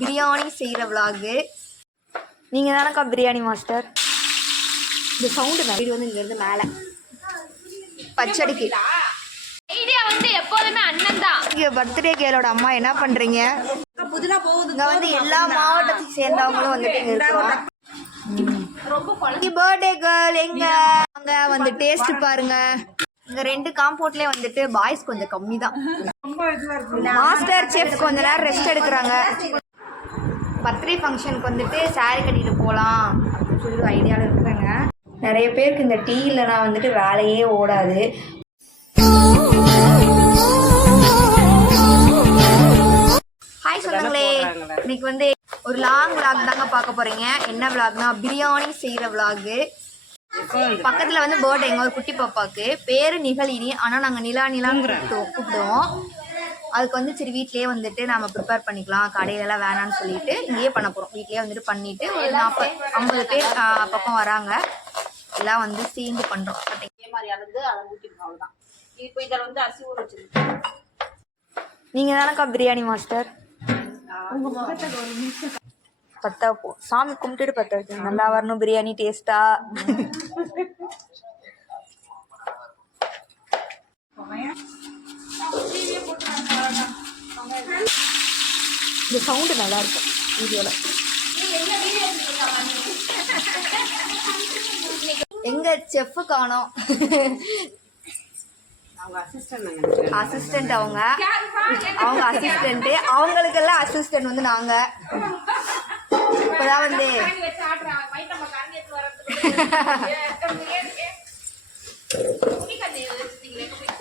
பிரியாணி செய்கிற விலாகு நீங்கள் தானக்கா பிரியாணி மாஸ்டர் இந்த சவுண்டு வீடு வந்து இங்கேருந்து மேலே. பச்சடிக்கு. ஐடியா வந்து எப்போதுமே அண்ணன் தான். இங்கே பர்த்டே கேலோட அம்மா என்ன பண்ணுறீங்க புதினா போகுது. இங்கே வந்து எல்லா மாவட்டத்தை சேர்ந்தவங்களும் வந்துட்டு இங்கே இருக்கிறோம் பர்த்டே கேர்ள் எங்க? அங்க வந்து டேஸ்ட் பாருங்க. இங்க ரெண்டு காம்பவுண்ட்லயே வந்துட்டு பாய்ஸ் கொஞ்சம் கம்மி தான் ரொம்ப இதுவா இருக்கு மாஸ்டர் செஃப் கொஞ்ச நேரம் ரெஸ்ட் எடுக்கிறாங்க. பர்த்டே ஃபங்க்ஷனுக்கு வந்துட்டு saree கட்டிட்டு போகலாம் அப்படின்னு சொல்லி ஒரு ஐடியாவில் இருக்கிறாங்க. நிறைய பேருக்கு இந்த டீ இல்லைனா வந்துட்டு வேலையே ஓடாது. ஹாய் சொந்தங்களே இன்னைக்கு வந்து ஒரு லாங் vlog தாங்க பார்க்க போறீங்க. என்ன vlogனா பிரியாணி செய்யற vlog. பக்கத்துல வந்து பர்த்டே எங்க ஒரு குட்டி பாப்பாக்கு. பேரு நிகழினி ஆனா நாங்க நிலா நிலான்னு கூப்பிடுவோம். அதுக்கு வந்து சரி வீட்லயே வந்துட்டு நாம ப்ரிப்பேர் பண்ணிக்கலாம். கடையில எல்லாம் வேணாம்னு சொல்லிட்டு இங்கேயே பண்ண போறோம். வீட்லயே வந்துட்டு பண்ணிட்டு ஒரு நாற்பது ஐம்பது பேர் பக்கம் வராங்க. எல்லாம் வந்து சேர்ந்து பண்றோம். இதே மாதிரி அளந்து அதை ஊற்றிக்கணும் அவ்வளோதான் இப்போ இதில் வந்து அரிசி ஊற வச்சிருக்கு நீங்க தானக்கா பிரியாணி மாஸ்டர்? பத்தா போ சாமி கும்பிட்டுட்டு பத்த நல்லா வரணும் பிரியாணி டேஸ்டா இந்த சவுண்டு நல்லா இருக்கும் வீடியோல. எங்க செஃப் காணோம். அசிஸ்டன்ட் நாங்கள் அவங்க. அவங்க அசிஸ்டன்ட் அவங்களுக்கெல்லாம் அசிஸ்டன்ட் வந்து நாங்க. இப்பதான் வந்து.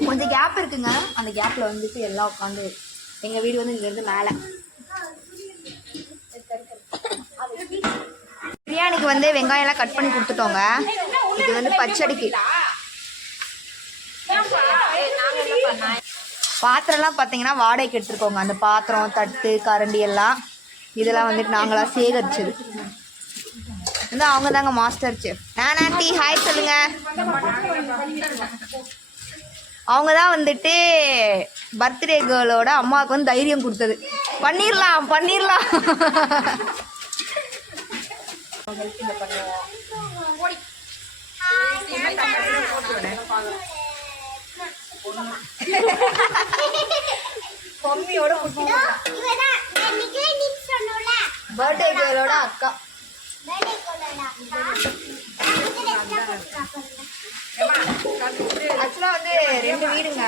கொஞ்சம் கேப் இருக்குங்க. அந்த கேப்ல வந்துட்டு எல்லாம் உட்காந்து எங்க வீடு வந்து இங்க இருந்து மேல. பிரியாணிக்கு வந்து வெங்காயம்லாம் கட் பண்ணி கொடுத்துட்டோங்க. இது வந்து பச்சடிக்கு. பாத்திரம்லாம் பார்த்தீங்கன்னா வாடகைக்கு எடுத்துருக்கோங்க. அந்த பாத்திரம் தட்டு கரண்டி எல்லாம் இதெல்லாம் வந்துட்டு நாங்களாம் சேகரிச்சது. வந்து அவங்க தாங்க மாஸ்டர் செஃப் நான் ஆண்டி ஹாய் சொல்லுங்க. அவங்க தான் வந்துட்டு பர்த்டே கேர்ளோட அம்மாவுக்கு வந்து தைரியம் கொடுத்தது. பண்ணிடலாம் பண்ணிடலாம் மம்மியோட பர்த்டே கேர்ளோட அக்கா. ஆக்சுவலா வந்து ரெண்டு வீடுங்க.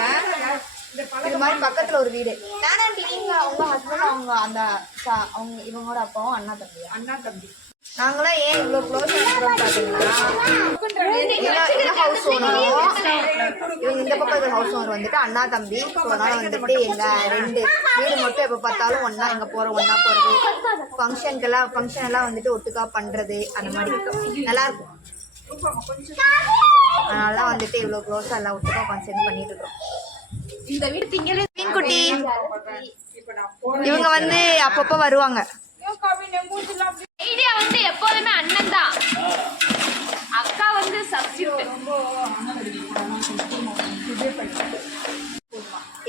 இது மாதிரி பக்கத்துல ஒரு வீடு. நானா நீங்க உங்க ஹஸ்பண்ட் அவங்க அந்த ச- அவங்க இவங்களோட அப்பாவும் அண்ணா தம்பியா? அண்ணா தம்பி. நாங்களாம் ஏன் இவ்வளவு க்ளோஸ் இருக்கிறோம் பாத்தீங்கன்னா ஹவுஸ் ஓனரும் இவங்க இந்த பக்கம் இருக்கிற ஹவுஸ் ஓனர் வந்துட்டு அண்ணா தம்பி. ஸோ அதனால வந்துட்டு எங்க ரெண்டு வீடு மட்டும் எப்போ பார்த்தாலும் ஒண்ணா எங்க போறோம் ஒண்ணா போறது. ஃபங்க்ஷனுக்கெல்லாம் ஃபங்க்ஷன் எல்லாம் வந்துட்டு ஒட்டுக்கா பண்றது அந்த மாதிரி நல்லா இருக்கும். அதனால தான் வந்துட்டு இவ்வளோ க்ளோஸாக எல்லாம் ஒட்டுக்கா சேர்ந்து பண்ணிட்டு இருக்கோம். இந்த வீடு திங்களே மீன்குட்டி. இப்போ நான் போறேன் இவங்க வந்து அப்பப்போ வருவாங்க. ஐடியா வந்து எப்போதுமே அண்ணன் தான். அக்கா வந்து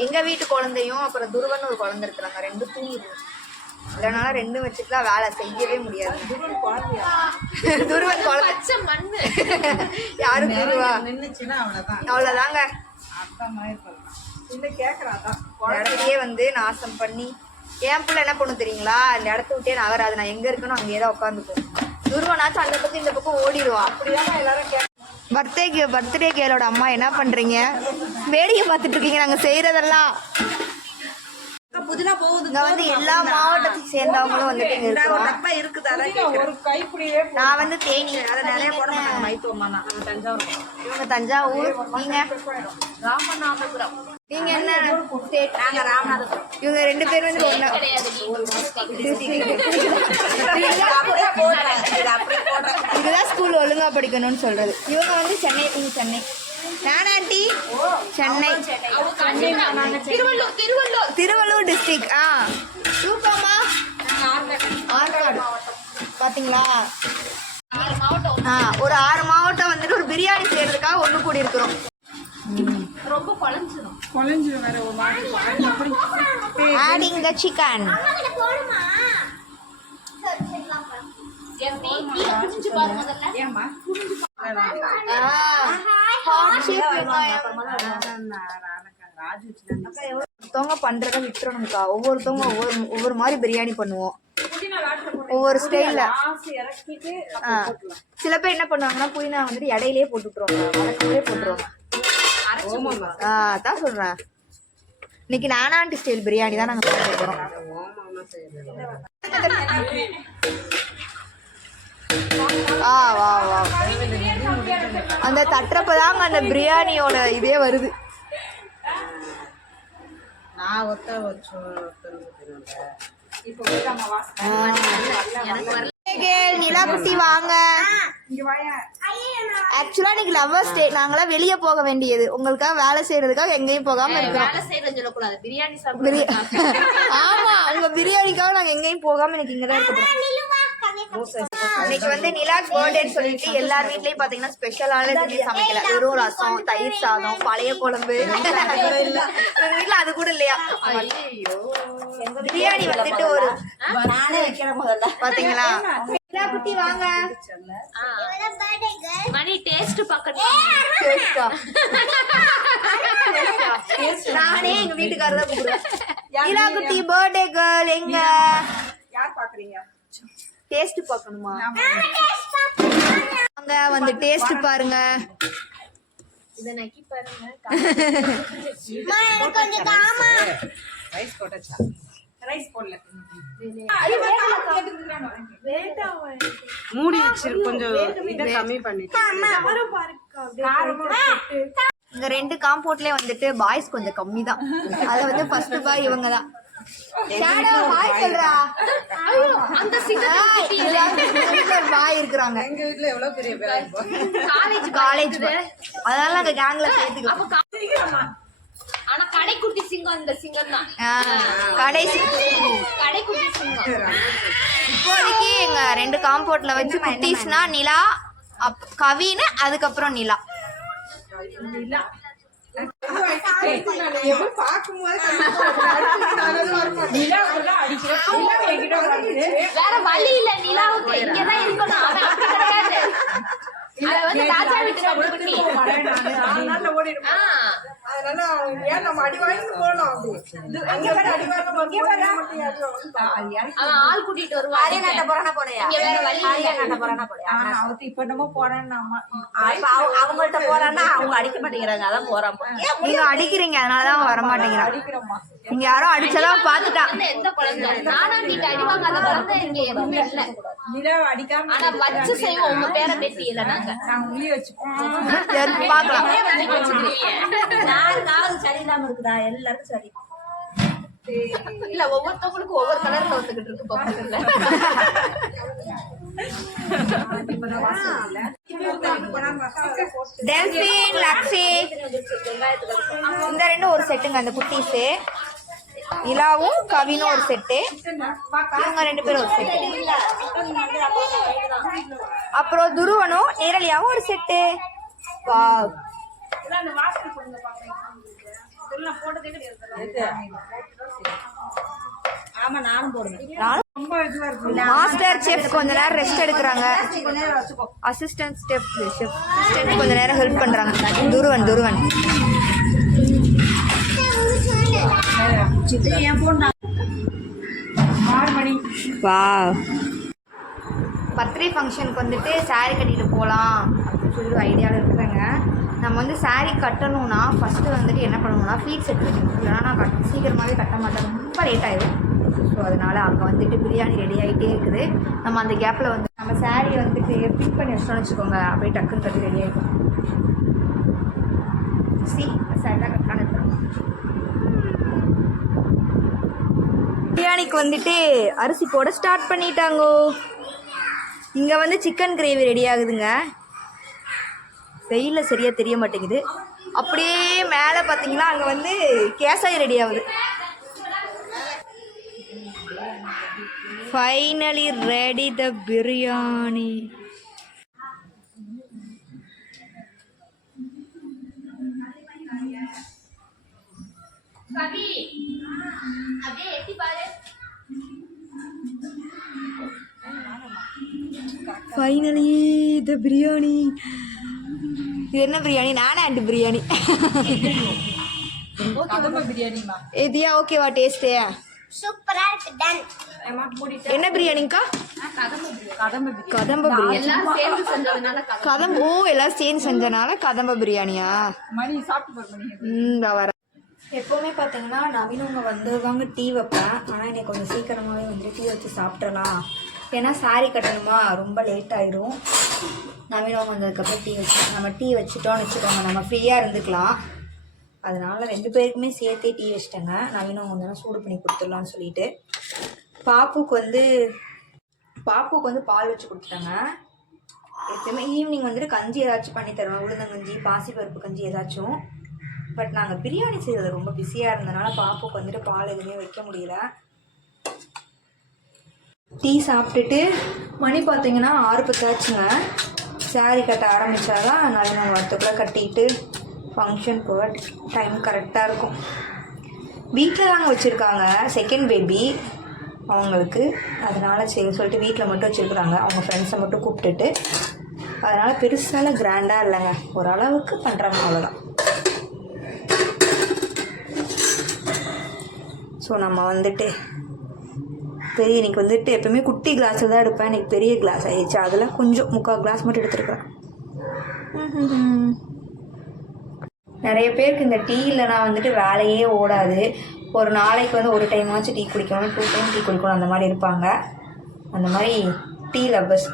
எங்க வீட்டு குழந்தையும் அப்புறம் துருவன் ஒரு குழந்தை இருக்கிறாங்க. ரெண்டும் தூங்கிடுது இல்லைனால ரெண்டும் வச்சுக்கலாம் வேலை செய்யவே முடியாது. துருவன் குழந்தை. பச்சை மண்ணு. யாரும் துருவா? அவ்வளோதாங்க இடத்தையே வந்து நாசம் பண்ணி என் பிள்ளை என்ன பண்ணும் தெரியுங்களா? இந்த இடத்த விட்டே நகராது நான் எங்க இருக்கணும் அங்கேயே தான் உட்காந்துக்கும் துருவனாச்சும் அந்த பக்கம் இந்த பக்கம் ஓடிடுவான் அப்படிதான் எல்லாரும் கே பர்த்டே பர்த்டே கேலோட அம்மா என்ன பண்றீங்க? வேடிக்கை பார்த்துட்டு இருக்கீங்க. நாங்க செய்யறதெல்லாம் புதினா போகுது இங்க வந்து எல்லா மாவட்டத்தை சேர்ந்தவங்களும் வந்துட்டு இங்க இருக்குது நான் வந்து தேனி. அதை நிறைய போட மாட்டாங்க நாங்கள் தஞ்சாவூர். இவங்க தஞ்சாவூர். நீங்க ராமநாதபுரம். நீங்க என்ன ஸ்டேட் ராமநாதபுரம். இவங்க ரெண்டு பேரும் வந்து ஒண்ணா- இதுதான் ஸ்கூல் ஒழுங்கா படிக்கணும்னு சொல்றது. இவங்க வந்து சென்னை இவங்க சென்னை. நானாண்டி சென்னை. திருவள்ளூர் டிஸ்ட்ரிக்ட் ஆ. சூப்பர்மா ஆற்காடு பாத்தீங்களா? ஒரு ஆறு மாவட்டம் வந்துட்டு ஒரு பிரியாணி செய்யறதுக்காக ஒண்ணு கூடி இருக்கிறோம் ரொம்ப த சிக்கன். ஒருத்தவங்க பண்றத விட்டுறணும்க்கா. ஒவ்வொருத்தவங்க ஒவ்வொரு ஒவ்வொரு மாதிரி பிரியாணி பண்ணுவோம். ஒவ்வொரு ஸ்டைல்ல சில பேர் என்ன பண்ணுவாங்கன்னா புதினா வந்துட்டு இடையிலேயே போட்டுட்டுருவாங்க. வழக்கத்திலே போட்டுருவாங்க. அதான் சொல்றேன். இன்னைக்கு நானாண்டி ஸ்டைல் பிரியாணி தான் நாங்க போறோம். செய்யுது ஆ வா வா. அந்த தட்டுறப்பதாங்க அந்த பிரியாணியோட இதே வருது. நான் ஒத்த வச்சு வாசனை நிலா குட்டி வாங்க. இங்க வாயா. ஆக்சுவலா இன்னைக்கு லவ்வர்ஸ் டே நாங்களாம் வெளியே போக வேண்டியது. உங்களுக்காக வேலை செய்யறதுக்காக எங்கேயும் போகாம சாப்பிடுறது ஆமா உங்க பிரியாணிக்காக நாங்க எங்கேயும் போகாம இன்னைக்கு இங்க தான் இருக்கோம். இன்னைக்கு வந்து நிலாக் பர்த்டேன்னு சொல்லிட்டு எல்லார் வீட்லயும் பாத்தீங்கன்னா ஸ்பெஷலான எதுவுமே சமைக்கல. வெறும் ரசம் தயிர் சாதம் பழைய குழம்பு. எங்க வீட்ல அது கூட இல்லையா? பிரியாணி வந்துட்டு ஒரு நானே வைக்கிறேன் முதல்ல. பாத்தீங்களா? குட்டி வாங்க. மணி டேஸ்ட் பார்க்கணும்? நானே எங்க வீட்டுக்காரர் தான் கூப்பிடுவேன். குட்டி பர்த்டே கேர்ள் எங்க? யார் பாக்குறீங்க டேஸ்ட் பார்க்கணுமா? வாங்க வந்து டேஸ்ட் பாருங்க. இதை நக்கி பாருங்க. ரைஸ் போடல. மூடி வச்சிரு கொஞ்சம் இதை கம்மி பண்ணி. இங்க ரெண்டு காம்பவுண்ட்லயே வந்துட்டு பாய்ஸ் கொஞ்சம் கம்மி தான் அத வந்து ஃபர்ஸ்ட் பாய் இவங்க தான் பாய் சொல்றா. அந்த பாய் இருக்கிறாங்க. எங்க வீட்ல எவ்வளவு பெரிய பேர் காலேஜ் காலேஜ் அதனால நாங்க கேங்ல சேர்த்துக்கலாம். ஆனா கடைக்குட்டி சிங்கம் இந்த சிங்கம் தான். கடைசி. கடைக்குட்டி சிங்கம். இப்போதைக்கு எங்க ரெண்டு காம்பவுண்ட்ல வச்சு குட்டீஸ்னா நிலா அப் கவின்னு அதுக்கப்புறம் நிலா. வேற வழி இல்ல நிலாவுக்கு இங்கதான் இருக்கணும். அவன் அவன் ஆள் கூட்டிட்டு வருவான் வேற வழி இப்ப நம்ம. போறேன்னா அவங்கள்ட்ட போறான்னா அவங்க அடிக்க மாட்டேங்கிறாங்க. அதான் போறான் நீங்க அடிக்கிறீங்க. அதனாலதான் வர மாட்டேங்கிறான். இங்க யாரோ அடிச்சதான் பாத்துட்டான் குழந்தை எந்த குழந்தை? நானா இங்க எதுவுமே இல்ல. நிலாவை அடிக்காம ஆனா வச்சு செய்வோம். உங்க பேரை நாங்க வச்சுப்போம். பாக்கலாம் யாருக்காவது சரியில்லாம இருக்குதா? எல்லாருக்கும் சரி இல்ல ஒவ்வொருத்தவங்களுக்கும் ஒவ்வொரு கலர்ல வந்துகிட்டு இருக்கு பக்கத்துல டெல்பின் லக்ஷி இந்த ரெண்டும் ஒரு செட்டுங்க அந்த குட்டீஸு. இலாவும் கவினும் ஒரு செட்டு இவங்க ரெண்டு பேரும் ஒரு செட்டு அப்புறம் துருவனும் நேரலியாவும் ஒரு செட்டு ஆமா நானும் போடுவேன். இருக்கு. மாஸ்டர் செஃப் கொஞ்ச நேரம் ரெஸ்ட் எடுக்கிறாங்க. அசிஸ்டன்ட் ஸ்டெப் செஃப் அசிஸ்டன்ட் கொஞ்ச நேரம் ஹெல்ப் பண்றாங்க. துருவன் துருவன். வா பர்த்டே ஃபங்க்ஷனுக்கு வந்துட்டு saree கட்டிட்டு போகலாம் அப்படின்னு சொல்லி ஒரு ஐடியாவில் இருக்கிறேங்க நம்ம வந்து சாரீ கட்டணும்னா ஃபஸ்ட்டு வந்துட்டு என்ன பண்ணணும்னா ஃபீட் செட் வைக்கணும். இல்லைனா நான் கட் சீக்கிரமாகவே கட்ட மாட்டேன். ரொம்ப லேட் ஆகிடும் ஸோ அதனால் அங்கே வந்துட்டு பிரியாணி ரெடி ஆகிட்டே இருக்குது. நம்ம அந்த கேப்பில் வந்து நம்ம saree வந்துட்டு ஃபிட் பண்ணி வச்சோம்னு வச்சுக்கோங்க. அப்படியே டக்குன்னு கட்டி ரெடி ஆகிடும் சி சாரிலாம் கட்டான பிரியாணிக்கு வந்துட்டு அரிசி போட ஸ்டார்ட் பண்ணிட்டாங்கோ. இங்கே வந்து சிக்கன் கிரேவி ரெடி ஆகுதுங்க. வெயிலில் சரியாக தெரிய மாட்டேங்குது. அப்படியே மேலே பார்த்தீங்கன்னா அங்கே வந்து கேசாய் ரெடி ஆகுது. Finally ready the biryani Kavi அப்படியே எட்டி பாரு ஃபைனலி த பிரியாணி இது என்ன பிரியாணி? நானே அண்டு பிரியாணி. எதியா ஓகேவா டேஸ்ட்டு சூப்பரா இருக்கு டன் என்ன பிரியாணிக்கா கதம்ப பிரியாணி. கதம்ப ஓ எல்லாம் சேர்ந்து செஞ்சனால கதம்ப பிரியாணியா? ம் எப்போவுமே பார்த்தீங்கன்னா நவீனவங்க வந்துருவாங்க டீ வைப்பேன். ஆனால் இன்னைக்கு கொஞ்சம் சீக்கிரமாகவே வந்து டீ வச்சு சாப்பிட்றலாம் ஏன்னா சாரி கட்டணுமா? ரொம்ப லேட் ஆயிரும். நவீனம் வந்ததுக்கப்புறம் டீ வச்சு நம்ம டீ வச்சுட்டோம்னு வச்சுக்கோங்க. நம்ம ஃப்ரீயாக இருந்துக்கலாம். அதனால் ரெண்டு பேருக்குமே சேர்த்தே டீ வச்சிட்டேங்க. நவீனம் வந்தோன்னா சூடு பண்ணி கொடுத்துடலாம்னு சொல்லிட்டு. பாப்புக்கு வந்து பாப்புக்கு வந்து பால் வச்சு கொடுத்துட்டாங்க. எப்பயுமே ஈவினிங் வந்துட்டு கஞ்சி ஏதாச்சும் பண்ணி தருவேன். உளுந்தங்கஞ்சி பாசிப்பருப்பு கஞ்சி ஏதாச்சும். பட் நாங்கள் பிரியாணி செய்கிறது ரொம்ப பிஸியாக இருந்தனால பாப்புக்கு வந்துட்டு பால் எதுவுமே வைக்க முடியல. டீ சாப்பிட்டுட்டு மணி பார்த்தீங்கன்னா ஆறு பத்தாச்சுங்க. saree கட்ட ஆரம்பித்தாதான் நல்ல வரத்துக்குள்ளே கட்டிட்டு ஃபங்க்ஷன் போக டைம் கரெக்டாக இருக்கும். வீட்டில் தாங்க வச்சுருக்காங்க செகண்ட் பேபி அவங்களுக்கு. அதனால சரி சொல்லிட்டு வீட்டில் மட்டும் வச்சுருக்குறாங்க. அவங்க ஃப்ரெண்ட்ஸை மட்டும் கூப்பிட்டுட்டு. அதனால் பெருசால கிராண்டாக இல்லைங்க. ஓரளவுக்கு பண்ணுறாங்க அவ்வளோதான் ஸோ நம்ம வந்துட்டு பெரிய இன்னைக்கு வந்துட்டு எப்பவுமே குட்டி கிளாஸில் தான் எடுப்பேன். இன்னைக்கு பெரிய கிளாஸ் ஆயிடுச்சு. அதில் கொஞ்சம் முக்கால் கிளாஸ் மட்டும் எடுத்துருக்கேன் நிறைய பேருக்கு இந்த டீ இல்லைனா வந்துட்டு வேலையே ஓடாது. ஒரு நாளைக்கு வந்து ஒரு டைமாச்சும் டீ குடிக்கணும் டூ டைம் டீ குடிக்கணும். அந்த மாதிரி இருப்பாங்க. அந்த மாதிரி டீ லவ்வர்ஸ்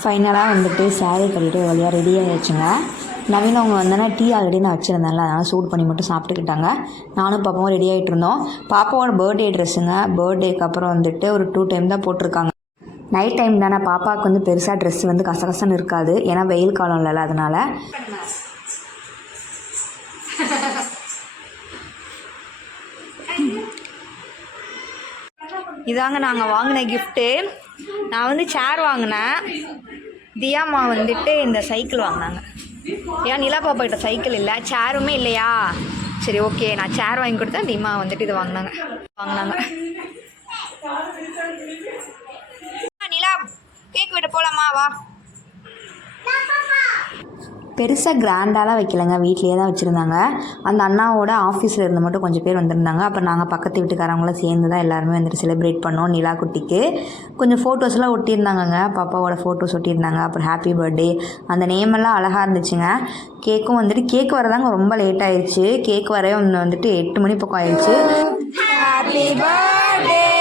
ஃபைனலாக வந்துட்டு saree கட்டிட்டு வழியாக ரெடி ஆகிடுச்சுங்க நவீன் அவங்க வந்தோன்னா டீ ஆல்ரெடி நான் வச்சுருந்தேன்ல அதனால் சூட் பண்ணி மட்டும் சாப்பிட்டுக்கிட்டாங்க. நானும் பாப்பாவும் ரெடி ஆகிட்டு இருந்தோம் பாப்பாவோட பர்த்டே ட்ரெஸ்ஸுங்க பர்த்டேக்கு அப்புறம் வந்துட்டு ஒரு டூ டைம் தான் போட்டிருக்காங்க. நைட் டைம் தானே பாப்பாவுக்கு வந்து பெருசாக ட்ரெஸ் வந்து கசகசன்னு இருக்காது. ஏன்னா வெயில் காலம் இல்லைல்ல அதனால். இதாங்க நாங்கள் வாங்கின கிஃப்ட்டு நான் வந்து சேர் வாங்கினேன். தியாமா வந்துட்டு இந்த சைக்கிள் வாங்கினாங்க. ஏன் நிலா பாப்பா கிட்ட சைக்கிள் இல்லை? சேருமே இல்லையா? சரி ஓகே நான் சேர் வாங்கி கொடுத்தேன். தீமா வந்துட்டு இது வாங்கினாங்க. வாங்கினாங்க. நிலா கேக் விட்டு போலாமா? வா. பெருசாக கிராண்டாலாம் வைக்கலைங்க. வீட்லேயே தான் வச்சுருந்தாங்க. அந்த அண்ணாவோட ஆஃபீஸில் இருந்து மட்டும் கொஞ்சம் பேர் வந்திருந்தாங்க. அப்புறம் நாங்கள் பக்கத்து வீட்டுக்காரவங்களாம் சேர்ந்து தான் எல்லாருமே வந்துட்டு செலிப்ரேட் பண்ணோம். நிலா குட்டிக்கு. கொஞ்சம் ஃபோட்டோஸ்லாம் ஒட்டியிருந்தாங்கங்க. பாப்பாவோட ஃபோட்டோஸ் ஒட்டியிருந்தாங்க. அப்புறம் ஹாப்பி பர்த்டே அந்த நேம் எல்லாம் அழகாக இருந்துச்சுங்க. கேக்கும் வந்துட்டு கேக் வரதாங்க ரொம்ப லேட் ஆயிடுச்சு. கேக் வரவே வந்துட்டு எட்டு மணி பக்கம் ஆயிடுச்சு. ஹாப்பி பர்த்டே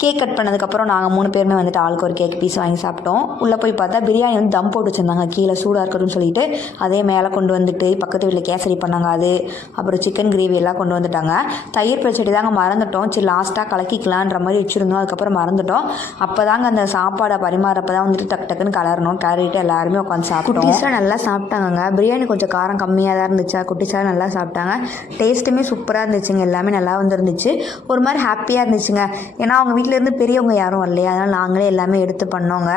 கேக் கட் பண்ணதுக்கப்புறம் நாங்கள் மூணு பேருமே வந்துட்டு ஆளுக்கு ஒரு கேக் பீஸ் வாங்கி சாப்பிட்டோம். உள்ளே போய் பார்த்தா பிரியாணி வந்து தம் போட்டு வச்சுருந்தாங்க. கீழே சூடாக இருக்கட்டும்னு சொல்லிட்டு அதே மேலே கொண்டு வந்துட்டு பக்கத்து வீட்டில் கேசரி பண்ணாங்க அது. அப்புறம் சிக்கன் கிரேவி எல்லாம் கொண்டு வந்துட்டாங்க. தயிர் பச்சடி தாங்க மறந்துட்டோம். சரி லாஸ்ட்டாக கலக்கிக்கலான்ற மாதிரி வச்சுருந்தோம். அதுக்கப்புறம் மறந்துட்டோம். அப்போ தாங்க அந்த சாப்பாடை பரிமாறப்ப தான் வந்துட்டு டக்கு டக்குன்னு கலரணும். கேரிட்டு எல்லாருமே உட்காந்து சாப்பிட்டோம். நல்லா சாப்பிட்டாங்க பிரியாணி கொஞ்சம் காரம் கம்மியாக தான் இருந்துச்சா. குட்டீஸ்லாம் நல்லா சாப்பிட்டாங்க. டேஸ்ட்டுமே சூப்பராக இருந்துச்சுங்க. எல்லாமே நல்லா வந்துருந்துச்சு. ஒரு மாதிரி ஹாப்பியாக இருந்துச்சுங்க. ஏன்னா அவங்க வீட்டில் வீட்டிலேருந்து பெரியவங்க யாரும் வரலையா. அதனால் நாங்களே எல்லாமே எடுத்து பண்ணோங்க.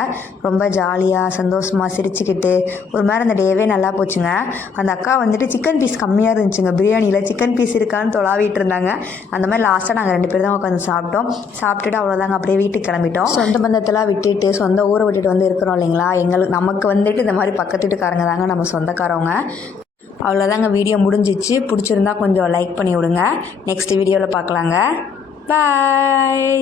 ரொம்ப ஜாலியாக சந்தோஷமாக சிரிச்சுக்கிட்டு ஒரு மாதிரி அந்த டேவே நல்லா போச்சுங்க. அந்த அக்கா வந்துட்டு சிக்கன் பீஸ் கம்மியாக இருந்துச்சுங்க. பிரியாணியில் சிக்கன் பீஸ் இருக்கான்னு தொலாவிட்டு இருந்தாங்க. அந்த மாதிரி லாஸ்ட்டாக நாங்கள் ரெண்டு பேர் தான் உட்காந்து சாப்பிட்டோம். சாப்பிட்டுட்டு அவ்வளோதாங்க அப்படியே வீட்டுக்கு கிளம்பிட்டோம். சொந்த பந்தத்தெல்லாம் விட்டுட்டு சொந்த ஊரை விட்டுட்டு வந்து இருக்கிறோம் இல்லைங்களா? எங்களுக்கு நமக்கு வந்துட்டு இந்த மாதிரி பக்கத்து வீட்டுக்காரங்க தாங்க நம்ம சொந்தக்காரவங்க. அவ்வளோதாங்க வீடியோ முடிஞ்சிச்சு. பிடிச்சிருந்தா கொஞ்சம் லைக் பண்ணி விடுங்க. நெக்ஸ்ட் வீடியோவில் பார்க்கலாங்க. பாய்